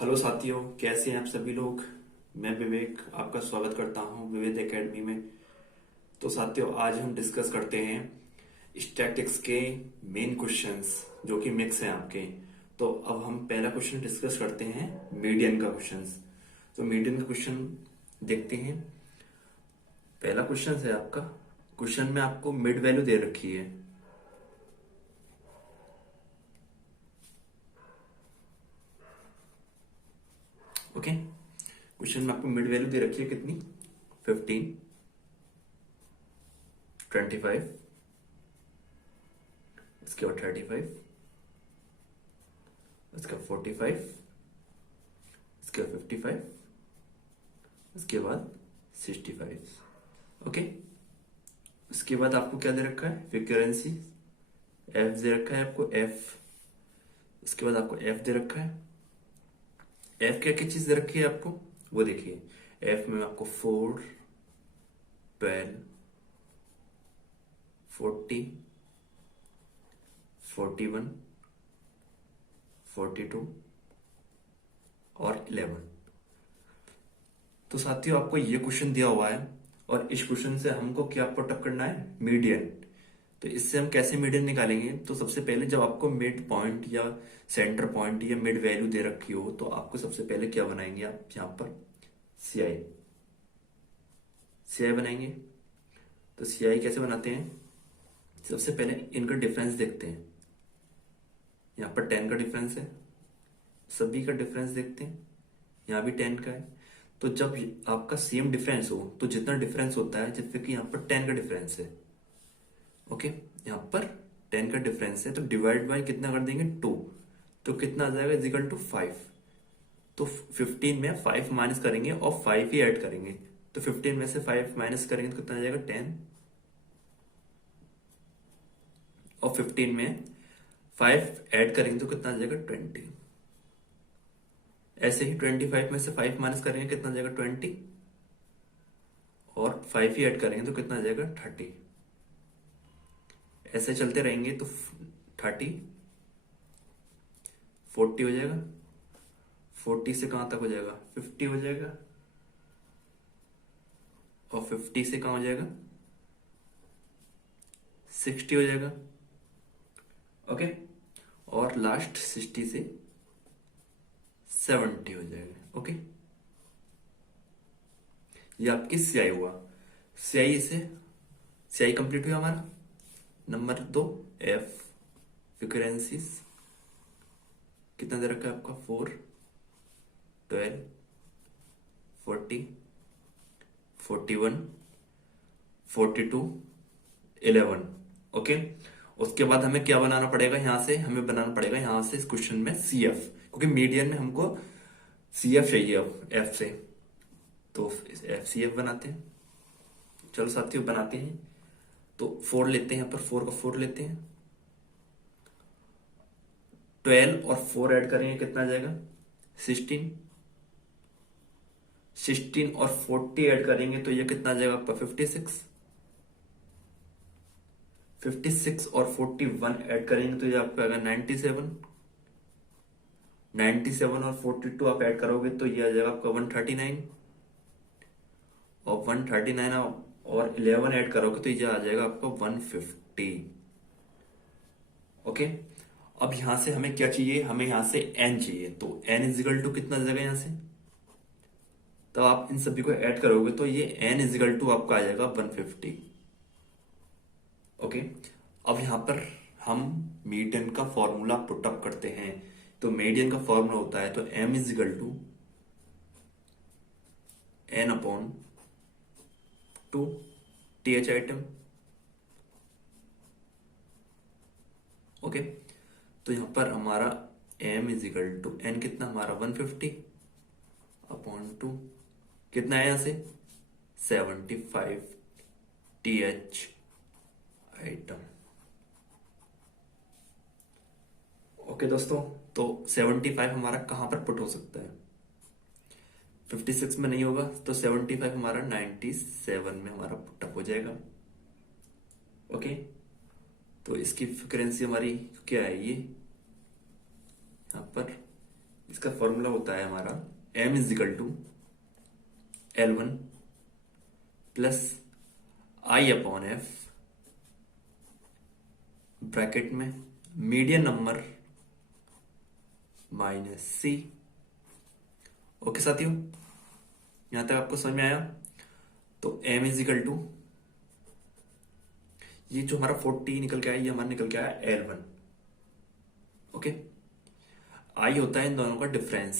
Hello साथियों, कैसे हैं आप सभी लोग। मैं विवेक आपका स्वागत करता हूं विवेक एकेडमी में। तो साथियों, आज हम डिस्कस करते हैं स्टैटिक्स के मेन क्वेश्चंस जो कि मिक्स हैं आपके। तो अब हम पहला क्वेश्चन डिस्कस करते हैं, मीडियन का क्वेश्चंस। तो मीडियन का क्वेश्चन देखते हैं। पहला क्वेश्चन है आपका। क्वेश्चन में आपको मिड वैल्यू दे रखी है। ओके, क्वेश्चन में आपको मिड वैल्यू दे रखी है कितनी, 15, 25, इसके बाद 35, इसका 45, इसके बाद 55, इसके बाद 65। ओके, उसके बाद आपको क्या दे रखा है, फ्रीक्वेंसी एफ दे रखा है आपको, एफ। उसके बाद आपको एफ दे रखा है। एफ क्या क्या चीज दे रखी है आपको, वो देखिए। एफ में आपको 4, 12, 40, 41, 42 और 11। तो साथियों, आपको ये क्वेश्चन दिया हुआ है और इस क्वेश्चन से हमको क्या पुटअप करना है, मीडियन। तो इससे हम कैसे मीडियन निकालेंगे, तो सबसे पहले जब आपको मिड पॉइंट या सेंटर पॉइंट या मिड वैल्यू दे रखी हो तो आपको सबसे पहले क्या बनाएंगे, आप यहाँ पर सीआई सीआई बनाएंगे। तो सीआई कैसे बनाते हैं, सबसे पहले इनका डिफरेंस देखते हैं। यहाँ पर 10 का डिफरेंस है, सभी का डिफरेंस देखते हैं। यहाँ भी 10 का है। तो जब आपका सेम डिफरेंस हो तो जितना डिफरेंस होता है, जैसे कि यहाँ पर 10 का डिफरेंस है, ओके, यहाँ पर 10 का डिफरेंस है, तो डिवाइड बाय कितना कर देंगे, 2। तो कितना आ जाएगा, इजिकल टू 5। तो 15 में 5 माइनस करेंगे और 5 ही ऐड करेंगे। तो 15 में से 5 माइनस करेंगे तो कितना आ जाएगा, 10। और 15 में 5 ऐड करेंगे तो कितना आ जाएगा, 20। ऐसे ही 25 में से 5 माइनस करेंगे कितना आ जाएगा, 20। और 5 ही ऐड करेंगे तो कितना आ जाएगा, 30। ऐसे चलते रहेंगे तो 30, 40 हो जाएगा। 40 से कहां तक हो जाएगा, 50 हो जाएगा। और 50 से कहां हो जाएगा, 60 हो जाएगा। ओके, और लास्ट 60 से 70 हो जाएगा। ओके, ये आपकी सीआई हुआ। सीआई से सीआई कंप्लीट हुआ हमारा। नंबर 2, एफ फ्रीक्वेंसीज कितना दे रखा है आपका, 4, 12, 40, 41, 42, 11। ओके, उसके बाद हमें क्या बनाना पड़ेगा, यहां से हमें बनाना पड़ेगा यहां से इस क्वेश्चन में सीएफ, क्योंकि मीडियन में हमको सीएफ चाहिए अब एफ से। तो एफ सी एफ बनाते हैं। चलो साथियों, बनाते हैं। तो 4 लेते हैं, यहाँ पर 4 का 4 लेते हैं। 12 और 4 ऐड करेंगे कितना आ जाएगा, 16। 16 और 40 ऐड करेंगे तो ये कितना आ जाएगा आपका, 56। 56 और 41 ऐड करेंगे तो ये आपका आएगा 97। 97 और 42 आप ऐड करोगे तो ये आ जाएगा आपका 139। और 139 और 11 ऐड करोगे तो ये आ जाएगा आपका 150। ओके, अब यहां से हमें क्या चाहिए, हमें यहां से एन चाहिए। तो एन इजिकल टू कितना आ जाएगा यहां से, तो आप इन सभी को ऐड करोगे तो ये एन इजिकल टू आपका आ जाएगा 150। ओके, अब यहां पर हम मीडियन का फॉर्मूला पुटअप करते हैं। तो मीडियन का फॉर्मूला होता है तो M is equal to N upon 2 T H item. Okay, तो यहां पर हमारा एम इजिकल टू एन कितना हमारा 150 अपॉन 2, कितना है यहां से 75 टी एच आइटम। ओके दोस्तों, तो 75 हमारा कहां पर पुट हो सकता है, 56 में नहीं होगा, तो 75 हमारा 97 में हमारा पुटअप हो जाएगा। ओके, तो इसकी फ्रीक्वेंसी हमारी क्या है, ये यहाँ पर इसका फॉर्मूला होता है हमारा m is equal to L1 plus I upon F, bracket में median number minus C. Okay साथियों, यहां तक आपको समझ में आया? तो m इज इक्वल टू, ये जो हमारा 40 निकल के आया, ये हमारा निकल के आया L1। ओके, आई होता है इन दोनों का डिफरेंस,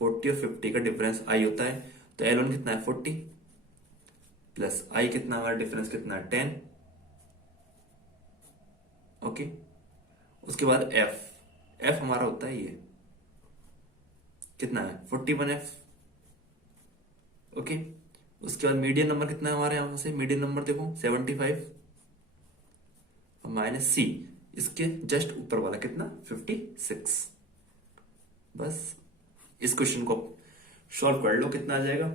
40 और 50 का डिफरेंस आई होता है। तो L1 कितना है 40 प्लस आई कितना, हमारा डिफरेंस कितना है 10। ओके, उसके बाद एफ हमारा होता है ये कितना है 41F। ओके, उसके बाद मीडियन नंबर कितना है हमारे यहां से, मीडियन नंबर देखो 75 माइनस सी, इसके जस्ट ऊपर वाला कितना 56। बस इस क्वेश्चन को सॉल्व कर लो, कितना आ जाएगा।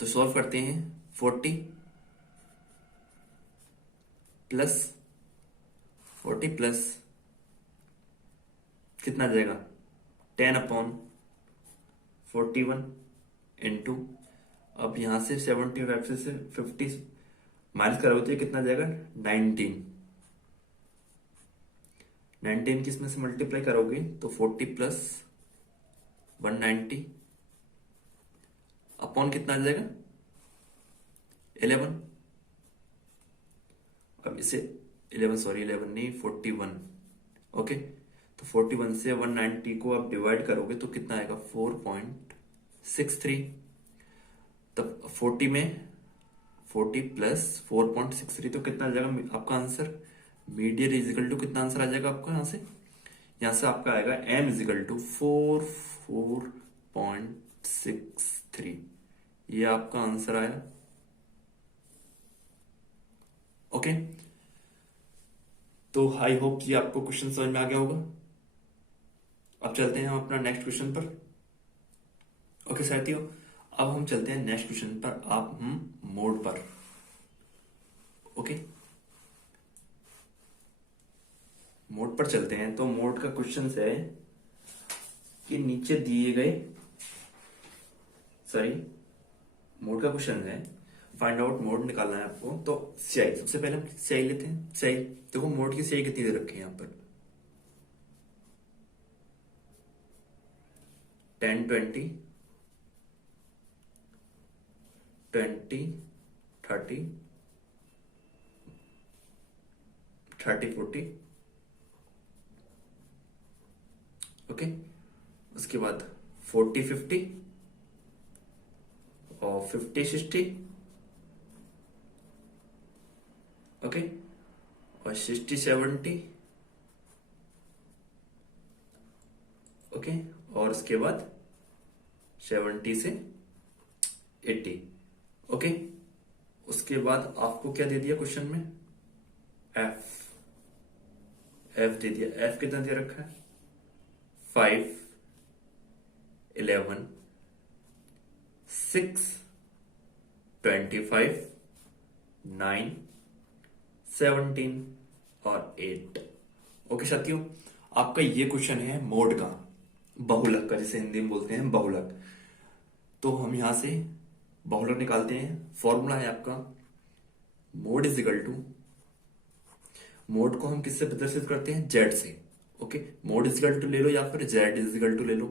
तो सॉल्व करते हैं, 40 प्लस कितना आ जाएगा 10 अपॉन 41 इंटू, अब यहां से 75 से 50 माइनस करोगे तो ये कितना आ जाएगा 19 किसमें से मल्टीप्लाई करोगे तो 40 प्लस 190 अपॉन कितना आ जाएगा 11। अब इसे 11 नहीं 41। ओके, तो 41 से 190 को आप डिवाइड करोगे तो कितना आएगा 4.63। तब 40 प्लस 4.63 तो कितना आ जाएगा आपका आंसर, मीडियन इजिकल टू कितना आंसर आ जाएगा आपका यहां से आपका आएगा m इजिकल टू 4.63। ये आपका आंसर आया। ओके, तो आई होप कि आपको क्वेश्चन समझ में आ गया होगा। अब चलते हैं हम अपना नेक्स्ट क्वेश्चन पर। ओके साथियों, अब हम चलते हैं नेक्स्ट क्वेश्चन पर, आप हम मोड पर। ओके, मोड पर चलते हैं। तो मोड का क्वेश्चन है कि नीचे दिए गए, मोड का क्वेश्चन है फाइंड आउट मोड, निकालना है आपको। तो स्याही, सबसे पहले हम स्याही लेते हैं। स्याही देखो, मोड की स्याही कितनी दे रखी है यहाँ पर 10 20 20 30 30 40। ओके, उसके बाद 40 50 और 50 60। ओके, और 60 70। ओके, और उसके बाद 70 से 80। ओके, उसके बाद आपको क्या दे दिया क्वेश्चन में, एफ दे दिया। एफ कितना दे रखा है 5 11 6 25 9 17 और 8। ओके साथियों, आपका ये क्वेश्चन है मोड का, बहुलक का, जिसे हिंदी में बोलते हैं बहुलक। तो हम यहां से बहुलक निकालते हैं। फॉर्मूला है आपका mode is equal to, mode को हम किससे प्रदर्शित करते हैं, जेड से। Okay, mode is equal to ले लो या फिर जेड इज इक्वल टू ले लो।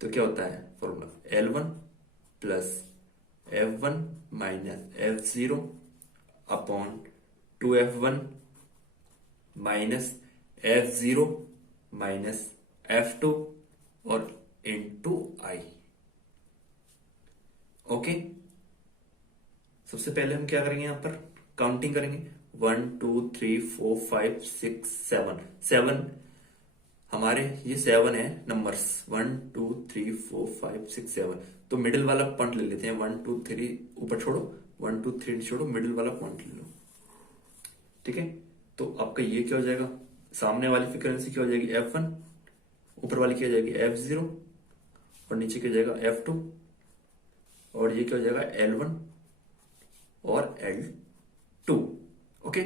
तो क्या होता है formula, L1 plus F1 minus F0 upon 2F1 minus F0 minus F2 और इंटू आई। ओके, सबसे पहले हम क्या करेंगे, यहां पर काउंटिंग करेंगे। 1 2 3 4 5 6 7 हमारे ये 7 है नंबर्स, 1 2 3 4 5 6 7। तो मिडिल वाला पॉइंट ले लेते हैं, 1 2 3 ऊपर छोड़ो, 1 2 3 छोड़ो, मिडिल वाला पॉइंट ले लो। ठीक है, तो आपका ये क्या हो जाएगा, सामने वाली फ्रीक्वेंसी क्या हो जाएगी F1, ऊपर वाली क्या हो जाएगी F0 और नीचे क्या हो जाएगा F2, और ये क्या हो जाएगा L1 और L2। ओके,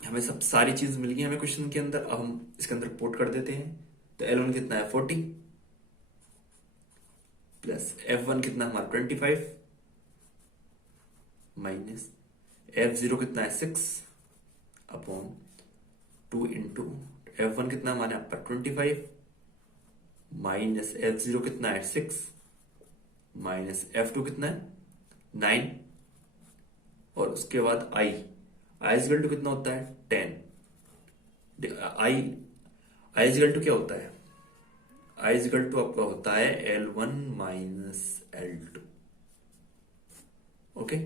हमें सब सारी चीज मिल गई हमें क्वेश्चन के अंदर। अब हम इसके अंदर पुट कर देते हैं। तो L1 कितना है 40 प्लस F1 कितना है हमारा 25 माइनस F0 कितना है 6 अपॉन 2 इंटू F1 कितना हमारे यहाँ पर 25 माइनस F0 कितना है 6 माइनस F2 कितना है 9 और उसके बाद I इजकल टू कितना होता है 10। आई इजकल टू क्या होता है? आई इजकल टू आपका होता है L1 माइनस L2। ओके,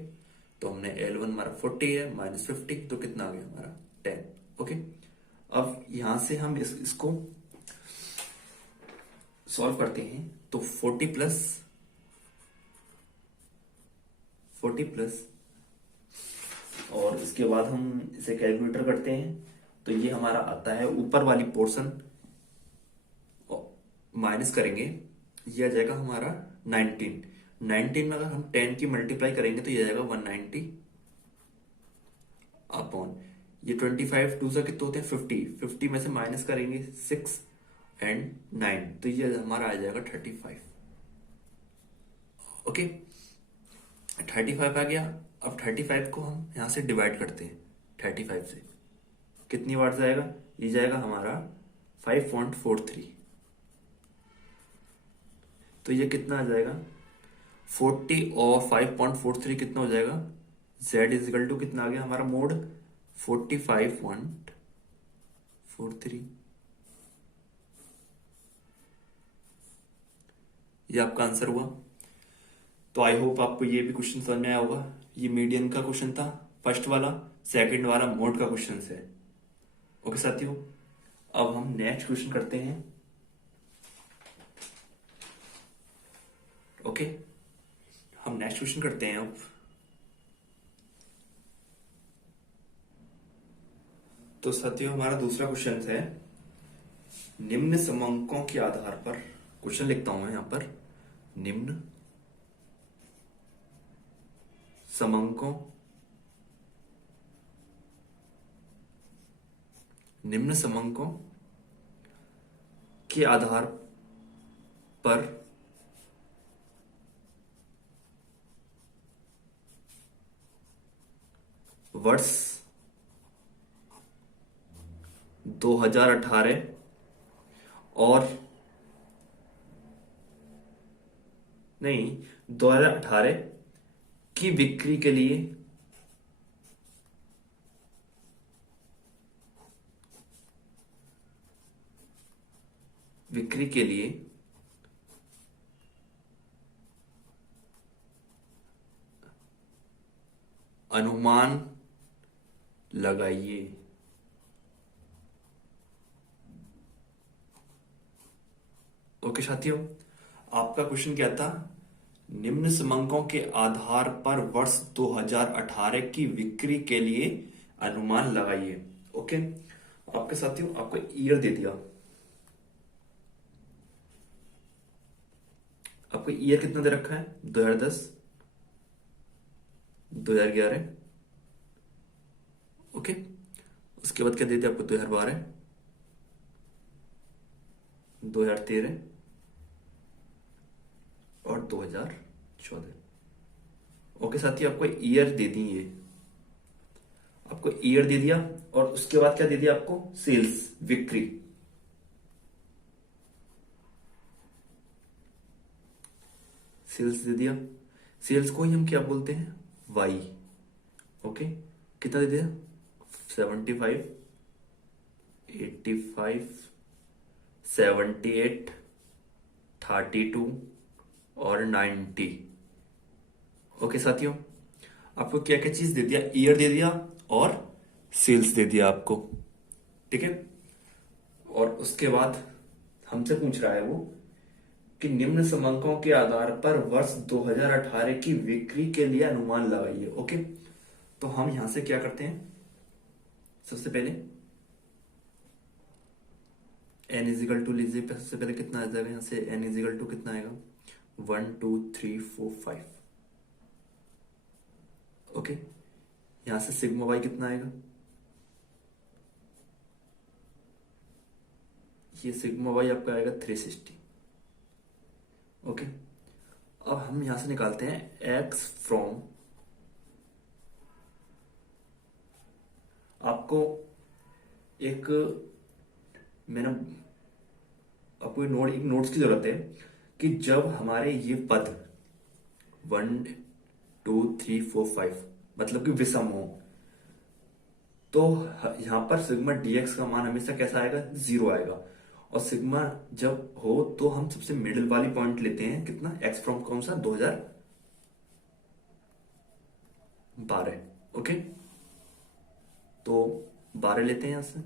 तो हमने L1 हमारा 40 है माइनस 50 तो कितना आ गया हमारा 10। ओके, अब यहां से हम इसको सॉल्व करते हैं तो 40 प्लस और इसके बाद हम इसे कैलकुलेटर करते हैं तो ये हमारा आता है ऊपर वाली पोर्शन माइनस करेंगे, ये आ जाएगा हमारा 19 में अगर हम 10 की मल्टीप्लाई करेंगे तो ये आ जाएगा 190 अपॉन ये 25 टू से कितने होते हैं 50 में से माइनस करेंगे 6 एंड 9 तो ये हमारा आ जाएगा 35। ओके, 35 आ गया। अब 35 को हम यहां से डिवाइड करते हैं 35 से, कितनी बार जाएगा? ये जाएगा हमारा 5.43 तो ये कितना आ जाएगा 40 और 5.43 कितना हो जाएगा? Z इजिकल टू कितना आ गया हमारा मोड 45.43। ये आपका आंसर हुआ। तो आई होप आपको ये भी क्वेश्चन समझ में आया होगा। ये मीडियन का क्वेश्चन था फर्स्ट वाला, सेकंड वाला मोड का क्वेश्चन है। ओके साथियों, अब हम नेक्स्ट क्वेश्चन करते हैं। ओके, हम नेक्स्ट क्वेश्चन करते हैं अब। तो साथियों हमारा दूसरा क्वेश्चन है, निम्न समंकों के आधार पर, क्वेश्चन लिखता हूं मैं यहां पर, निम्न समंकों के आधार पर वर्ष 2018 और 2018 की बिक्री के लिए अनुमान लगाइए। ओके साथियों, आपका क्वेश्चन क्या था? निम्न समंकों के आधार पर वर्ष 2018 की बिक्री के लिए अनुमान लगाइए। ओके, आपके साथियों आपको ईयर दे दिया, आपको ईयर कितना दे रखा है? 2010, 2011। ओके, उसके बाद क्या दे दिया आपको? 2012, 2013 और 2014। ओके साथी, आपको ईयर दे दी, ये आपको ईयर दे दिया और उसके बाद क्या दे दिया आपको? सेल्स, बिक्री। सेल्स दे दिया, सेल्स को ही हम क्या बोलते हैं? वाई। ओके, कितना दे दिया? 75, 85, 78, 32 और 90। ओके साथियों, आपको क्या क्या चीज दे दिया? ईयर दे दिया और सेल्स दे दिया आपको, ठीक है। और उसके बाद हमसे पूछ रहा है वो कि निम्न समंकों के आधार पर वर्ष 2018 की बिक्री के लिए अनुमान लगाइए। ओके, तो हम यहां से क्या करते हैं? सबसे पहले n इजिकल टू लीजिए, सबसे पहले कितना आ जाएगा यहां से? n इजिकल टू कितना आएगा? 1 2 3 4 5। ओके, यहां से सिग्मा वाई कितना आएगा? ये सिग्मा वाई आपका आएगा 360। ओके, अब हम यहां से निकालते हैं एक्स फ्रॉम, आपको एक मैंने आपको एक नोट्स की जरूरत है कि जब हमारे ये पद 1 2 3 4 5 मतलब कि विषम हो, तो यहां पर सिग्मा डीएक्स का मान हमेशा कैसा आएगा, 0 आएगा। और सिग्मा जब हो तो हम सबसे मिडिल वाली पॉइंट लेते हैं, कितना, एक्स फ्रॉम कौन सा, 2012। ओके, तो 12 लेते हैं यहां से।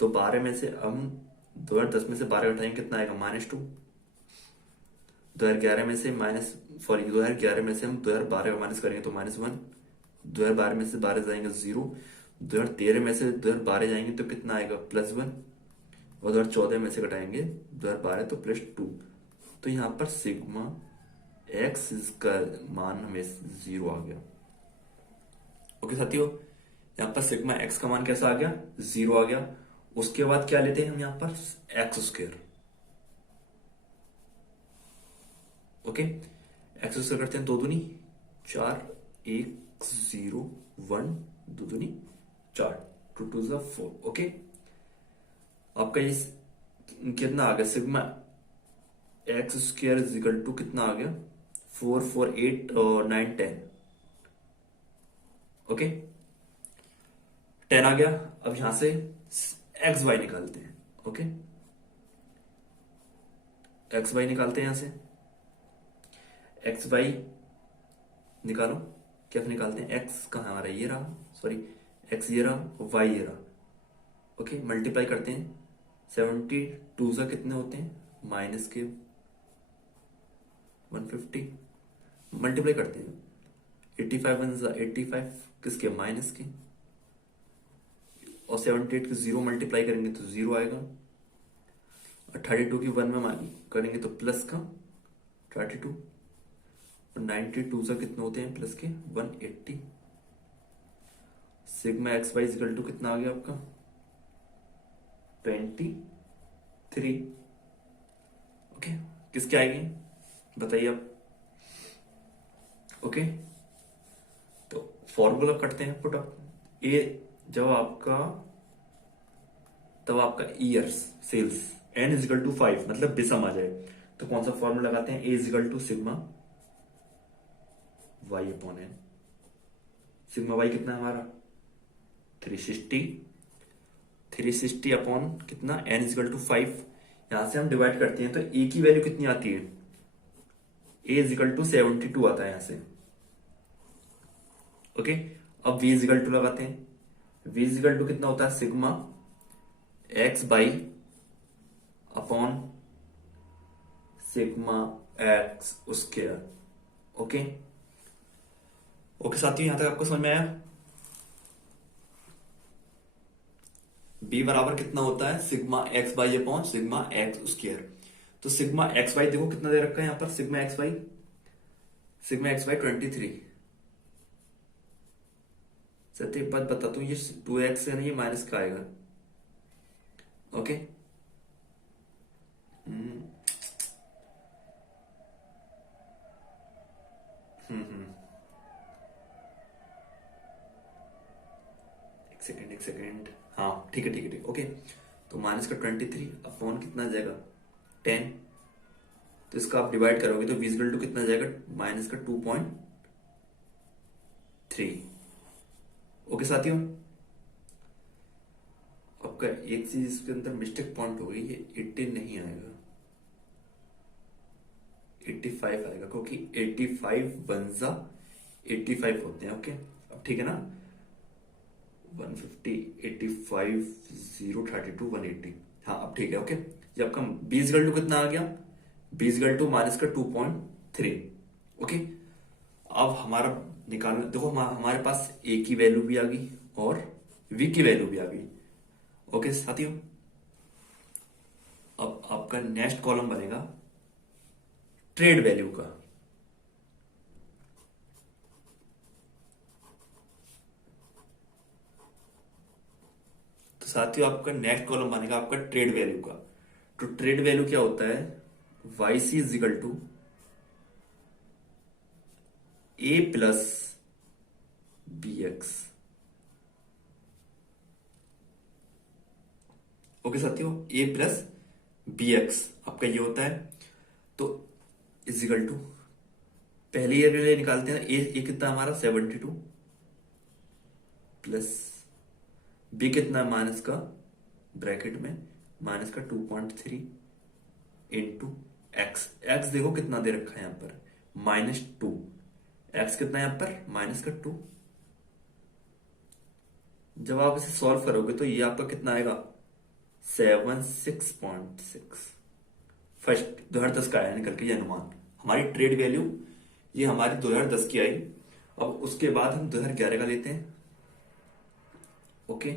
तो 12 में से हम 2010 में से 12 घटाएंगे, कितना आएगा, -2। 2011 में से 2011 में से हम 2012 का माइनस करेंगे तो -1। 2012 में से 12 जाएंगे 0। 2013 में से 2012 जाएंगे तो कितना आएगा, +1। और 2014 में से घटाएंगे 2012 तो +2। तो यहाँ पर सिग्मा एक्स का मान हमें 0 आ गया। ओके साथियों, यहाँ पर सिग्मा एक्स का मान कैसा आ गया, 0 आ गया। उसके बाद क्या लेते हैं हम यहाँ पर, x square. Okay, x square करते हैं, 2 दूनी 4, 1 0 1, 2 दूनी 4, 2 2 जा 4। ओके, आपका ये कितना आ गया, sigma X square is equal to कितना आ गया, 4 4 8 और 9 10। ओके, 10 आ गया। अब यहां से एक्स वाई निकालते हैं। ओके, एक्स वाई निकालते हैं, यहां से एक्स वाई निकालो। क्या निकालते हैं, एक्स कहाँ आ रहा है, ये रहा, सॉरी, एक्स ये रहा, वाई ये रहा। ओके, मल्टीप्लाई करते हैं। 72 जा कितने होते हैं, माइनस के 150। मल्टीप्लाई करते हैं, 85 1 जा 85, किसके, माइनस के। और 78 के 0 मल्टीप्लाई करेंगे तो 0 आएगा। और 32 की 1 में करेंगे तो प्लस का 32। और 92 से कितने होते हैं, प्लस के 180। Sigma X Y equal to कितना आ गया आपका, 23। ओके, किसके आएगी बताइए आप। ओके, तो फॉर्मूला करते हैं, पुट अप ए, जब आपका तब आपका years sales n is equal to 5 मतलब विषम आ जाए, तो कौन सा फॉर्मूला लगाते हैं, A equal to sigma Y upon N. Sigma Y कितना है हमारा, 360। 360 अपॉन कितना, n इजिकल टू 5। यहां से हम डिवाइड करते हैं तो ए की वैल्यू कितनी आती है, ए इजिकल टू 72 आता है यहां से। ओके, अब v इजिकल टू लगाते हैं। v इजिकल टू कितना होता है, sigma x by upon sigma X square. Okay, okay साथियों, यहां तक आपको समझ में आया। b बराबर कितना होता है, sigma x by upon sigma X square. तो सिग्मा एक्स वाई देखो कितना दे रखा है यहां पर, सिग्मा एक्स वाई 23। सत्य एक बात बताता हूं, ये 2x है ना, ये माइनस का आएगा। ओके, हम्म हम्म, एक सेकेंड, हाँ ठीक है ठीक है ठीक है। ओके, तो माइनस का 23 अपॉन कितना आ जाएगा, 10। तो इसका आप डिवाइड करोगे तो विजिबल टू कितना आ जाएगा, माइनस का 2.3। ओके साथियों, आपका एक चीज इसके अंदर मिस्टेक पॉइंट हो गई, ये 18 नहीं आएगा, 85 आएगा, क्योंकि 85 बनजा 85 होते हैं। ओके, अब ठीक है ना, 150 85 0 32 180। हाँ अब ठीक है। ओके, ये आपका बीस गल टू कितना आ गया, बीस गल टू माइनस का 2.3। ओके, अब हमारा निकालना देखो, हमारे पास ए की वैल्यू भी आ गई और वी की वैल्यू भी आ गई। ओके साथियों, अब आपका नेक्स्ट कॉलम बनेगा ट्रेड वैल्यू का। तो तो साथियों आपका नेक्स्ट कॉलम बनेगा आपका ट्रेड वैल्यू का। तो ट्रेड वैल्यू क्या होता है, Y C is equal to A plus B X. Okay साथियों, ए प्लस बी एक्स आपका ये होता है। तो इज इक्वल टू पहले ये निकालते हैं, ए कितना हमारा 72 प्लस बी कितना है माइनस का, ब्रैकेट में माइनस का 2.3 इंटू एक्स। एक्स देखो कितना दे रखा है यहां पर, -2। एक्स कितना है यहां पर, -2। जब आप इसे सॉल्व करोगे तो ये आपका कितना आएगा, 76.6। फर्स्ट 2010 का आया निकल के ये अनुमान। हमारी ट्रेड वैल्यू ये हमारी 2010 की आई। अब उसके बाद हम 2011 का लेते हैं। ओके,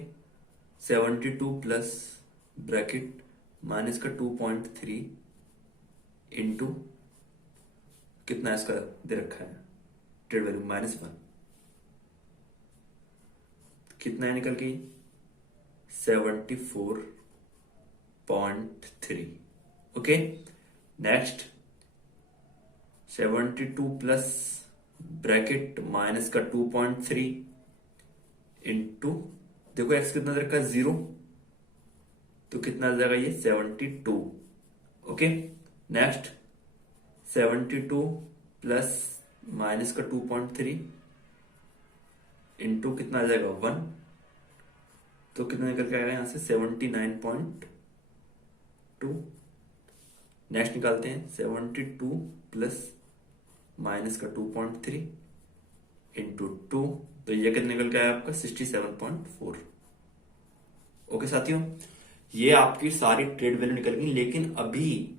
72 प्लस ब्रैकेट माइनस का 2.3 इंटू कितना इसका दे रखा है ट्रेड वैल्यू -1, कितना है निकल गई 74.3। Okay, next 72 plus bracket minus का 2.3 इंटू देखो एक्स कितना दे रखा है 0, तो कितना आ जाएगा ये 72। ओके, नेक्स्ट 72 प्लस माइनस का 2.3 इंटू कितना आ जाएगा 1, तो कितना निकल के आएगा यहां से 79.2। नेक्स्ट निकालते हैं 72 प्लस माइनस का 2.3 इंटू 2, तो ये कितना निकल के आया आपका 67.4। ओके साथियों, ये आपकी सारी ट्रेड वैल्यू निकल गई। लेकिन अभी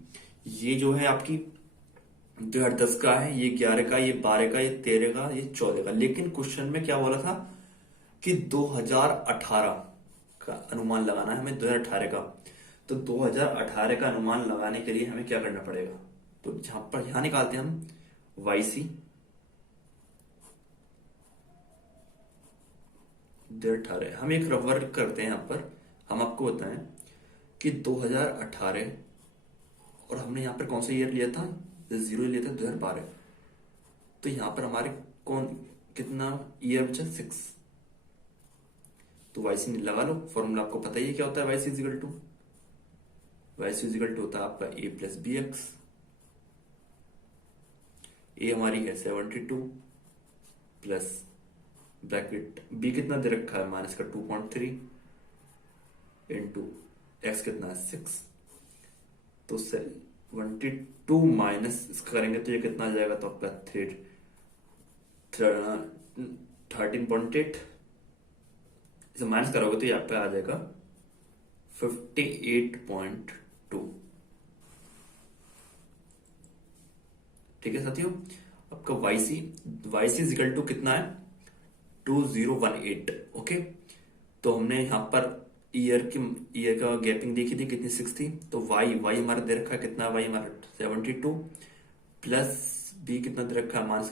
ये जो है आपकी 2010 का है, ये 11 का, ये 12 का, ये 13 का, ये 14 का। लेकिन क्वेश्चन में क्या बोला था कि 2018 का अनुमान लगाना है हमें, 2018 का। तो 2018 का अनुमान लगाने के लिए हमें क्या करना पड़ेगा, तो जहां पर यहां निकालते हैं हम वाई सी 2018। हम एक रफ वर्क करते हैं यहां पर। हम आपको बताएं कि 2018 और हमने यहां पर कौन सा ईयर लिया था, 0 लिया था 2012। तो यहां पर हमारे कौन कितना ईयर बचा 6। तो वाईसी लगा लो, फॉर्मूला आपको पता ही है क्या होता है। वाईसी इजिकल टू होता है आपका ए प्लस बी एक्स। ए हमारी है 72 प्लस ब्रैकेट बी कितना दे रखा है माइनस का 2.3 इंटू एक्स कितना है 6। तो 72 माइनस इसका करेंगे तो ये कितना आ जाएगा, तो आपका 13.8। इसे माइनस करोगे तो ये आपका आ जाएगा 58.2। ठीक है साथियों, आपका वाईसी इजिकल टू कितना है 2018। ओके, तो हमने यहां पर ईयर का गैपिंग देखी थी कितनी 6 थी। तो वाई हमारा दे रखा है कितना, वाई हमारा 72 प्लस बी कितना दे रखा है माइनस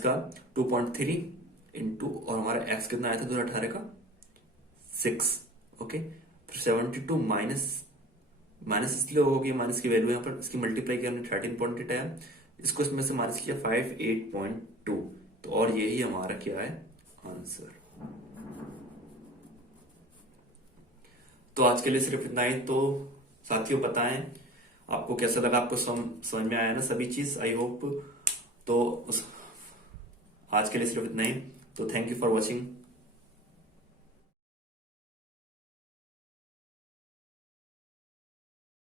का 2.3 इंटू और हमारा एक्स कितना आया था 2018 का 6। ओके, फिर 72 माइनस इसलिए होगी, माइनस की वैल्यू यहाँ पर इसकी मल्टीप्लाई किया हमने 13.8 आया, इसको इसमें से माइनस किया 58.2। तो और यही हमारा क्या है आंसर। तो आज के लिए सिर्फ इतना ही। तो साथियों बताएं आपको कैसा लगा, आपको समझ में आया ना सभी चीज, आई होप। तो आज के लिए सिर्फ इतना ही। तो थैंक यू फॉर वॉचिंग।